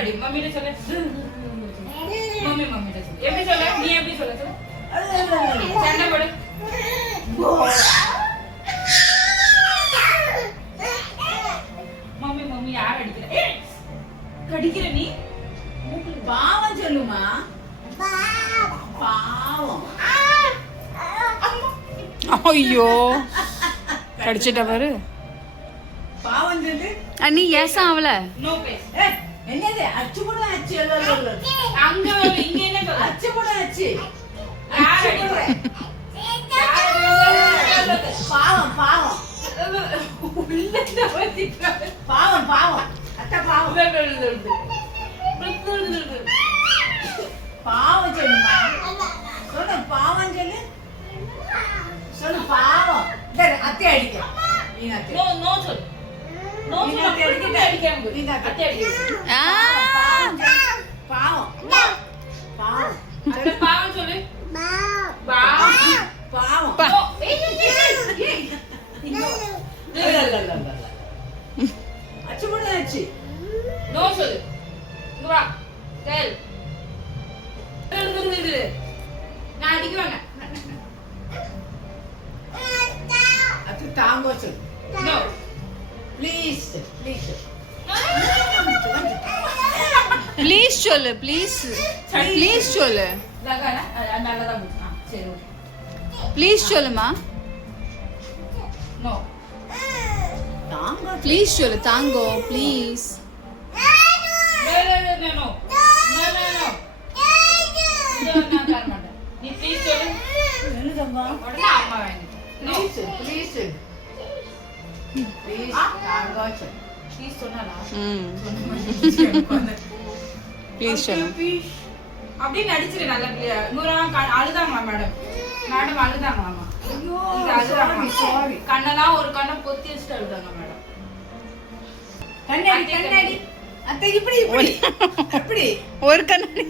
அடி மம்மிட்ட சொல்ல மம்மிட்ட சொல்ல எப்படி சொல்ல நீ எப்படி சொல்ல சண்டை போடு மம்மி யார் அடிக்கிற கடிக்கிற நீ பாவம் சொல்லுமா பாவம் ஐயோ கடிச்சிட்ட பாரு பாவம் சொல்லு நீ ஏசா அவள நோ பேஸ் என்னது அச்சு கூட அச்சு அங்க இங்க என்ன சொல்ல அச்சு கூட அச்சு யார் அடிக்கிற பாவம் பாவம் பாவம் பாவம் அத்தை பாவம் பாவம் சொல்லுமா சொல்லு பாவம் சொல்லு சொல்லு பாவம் அத்தை அடிக்க நோ நோ சொல் நோ சொல் அடிக்காம அத்தை அடிக்க பாவம் பாவம் அத பாவம் சொல்லு பாவம் பாவம் அச்சு கூட அச்சு நோ சொல்லு இங்க வா கேள் நான் அடிக்குவாங்க அச்சு தாங்கோ சொல்லு நோ ப்ளீஸ் ப்ளீஸ் ப்ளீஸ் சொல்லு ப்ளீஸ் ப்ளீஸ் சொல்லு லகானா நல்லதா முடிச்சா சரி ஓகே ப்ளீஸ் சொல்லுமா நோ தாங்கோ ப்ளீஸ் சொல்லு தாங்கோ ப்ளீஸ் நோ நான் தர மாட்டேன் நீ ப்ளீஸ் சொல்லு என்னதம்மா உடனே அம்மா வாங்கி நோ ப்ளீஸ் ப்ளீஸ் தாங்கோ சொல்லு ப்ளீஸ் சொன்னாலா ப்ளீஸ் சொல்லு அப்படியே நடிச்சிரு நல்ல பிள்ளையா நூறா அழுதாங்களா மேடம் மேடம் அழுதாங்களாமா சாரி கண்ணெல்லாம் ஒரு கண்ணை பொத்தி வச்சுட்டு அழுதாங்க மேடம் கண்ணாடி கண்ணாடி அத்தை இப்படி இப்படி இப்படி ஒரு கண்ணாடி